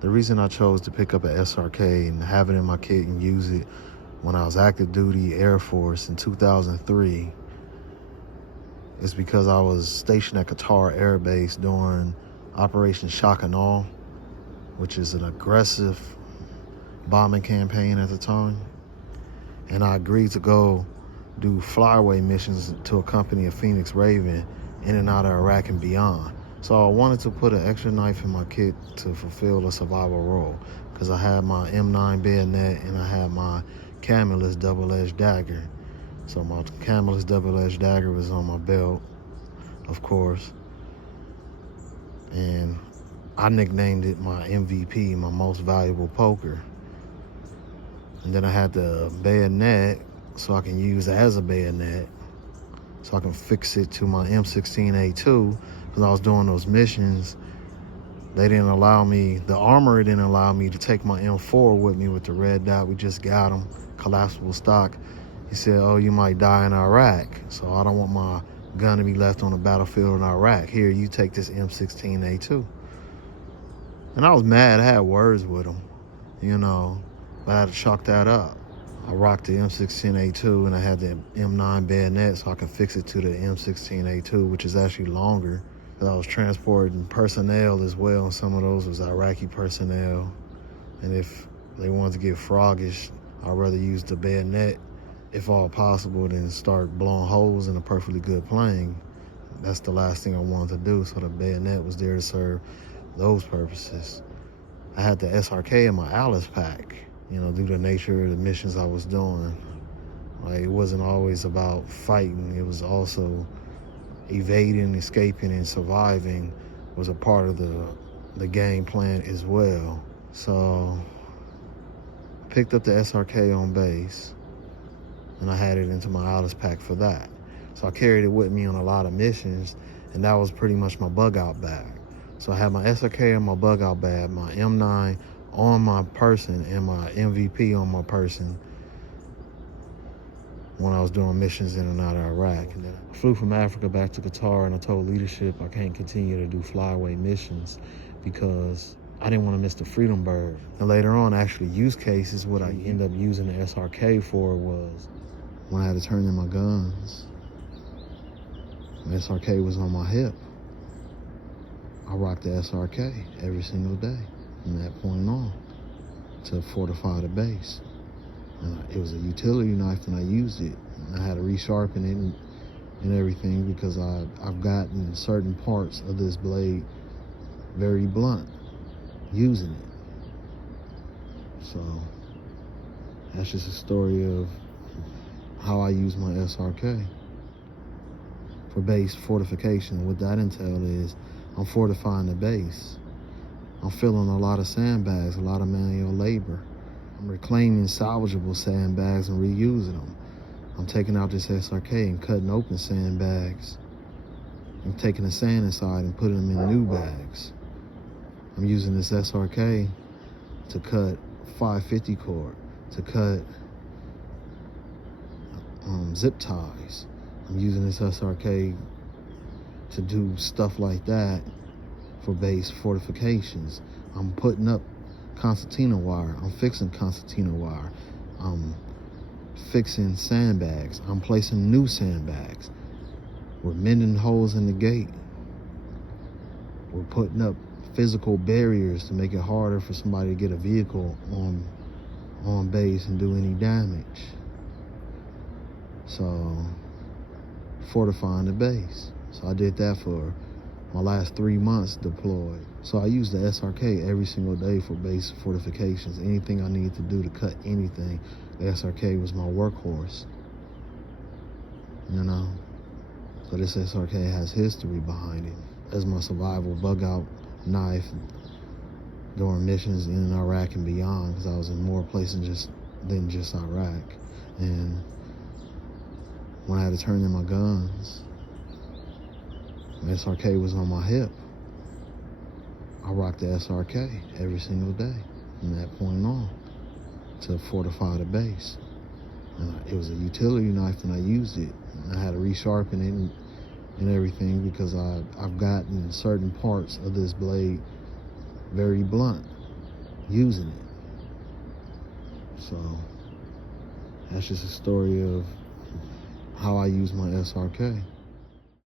The reason I chose to pick up an SRK and have it in my kit and use it when I was active duty Air Force in 2003 is because I was stationed at Qatar Air Base during Operation Shock and Awe, which is an aggressive bombing campaign at the time. And I agreed to go do flyaway missions to accompany a Phoenix Raven in and out of Iraq and beyond. So I wanted to put an extra knife in my kit to fulfill the survival role, because I had my M9 bayonet and I had my Camulus double-edged dagger. So my Camulus double-edged dagger was on my belt, of course, and I nicknamed it my MVP, my most valuable poker. And then I had the bayonet so I can use it as a bayonet, so I can fix it to my M16A2, because I was doing those missions. They didn't allow me, the armorer didn't allow me to take my M4 with me with the red dot. We just got them, collapsible stock. He said, oh, you might die in Iraq, so I don't want my gun to be left on the battlefield in Iraq. Here, you take this M16A2. And I was mad. I had words with him, but I had to chalk that up. I rocked the M16A2 and I had the M9 bayonet so I could fix it to the M16A2, which is actually longer. I was transporting personnel as well, and some of those was Iraqi personnel. And if they wanted to get froggish, I'd rather use the bayonet, if all possible, than start blowing holes in a perfectly good plane. That's the last thing I wanted to do, so the bayonet was there to serve those purposes. I had the SRK in my Alice pack, due to the nature of the missions I was doing. Like, it wasn't always about fighting, it was also evading, escaping, and surviving was a part of the game plan as well. So I picked up the SRK on base, and I had it into my Alice pack for that. So I carried it with me on a lot of missions, and that was pretty much my bug out bag. So I had my SRK in my bug out bag, my M9 on my person, and my MVP on my person when I was doing missions in and out of Iraq. And then I flew from Africa back to Qatar, and I told leadership I can't continue to do flyaway missions because I didn't want to miss the Freedom Bird. And later on, actually, use cases, what I ended up using the SRK for was when I had to turn in my guns. The SRK was on my hip. I rocked the SRK every single day from that point on to fortify the base. And it was a utility knife, and I used it. And I had to resharpen it and everything because I've gotten certain parts of this blade very blunt using it. So that's just a story of how I use my SRK for base fortification. What that entails is I'm fortifying the base. I'm filling a lot of sandbags, a lot of manual labor. I'm reclaiming salvageable sandbags and reusing them. I'm taking out this SRK and cutting open sandbags and taking the sand inside and putting them in new bags. I'm using this SRK to cut 550 cord, to cut zip ties. I'm using this SRK to do stuff like that for base fortifications. I'm putting up concertina wire. I'm fixing concertina wire. I'm fixing sandbags. I'm placing new sandbags. We're mending holes in the gate. We're putting up physical barriers to make it harder for somebody to get a vehicle on base and do any damage. So, fortifying the base. So I did that for my last 3 months deployed. So I used the SRK every single day for base fortifications. Anything I needed to do to cut anything, the SRK was my workhorse. So this SRK has history behind it. As my survival bug out knife during missions in Iraq and beyond, because I was in more places than just Iraq. And when I had to turn in my guns, the SRK was on my hip. I rocked the SRK every single day from that point on to fortify the base. And it was a utility knife, and I used it. And I had to resharpen it and everything because I've gotten certain parts of this blade very blunt using it. So that's just a story of how I use my SRK.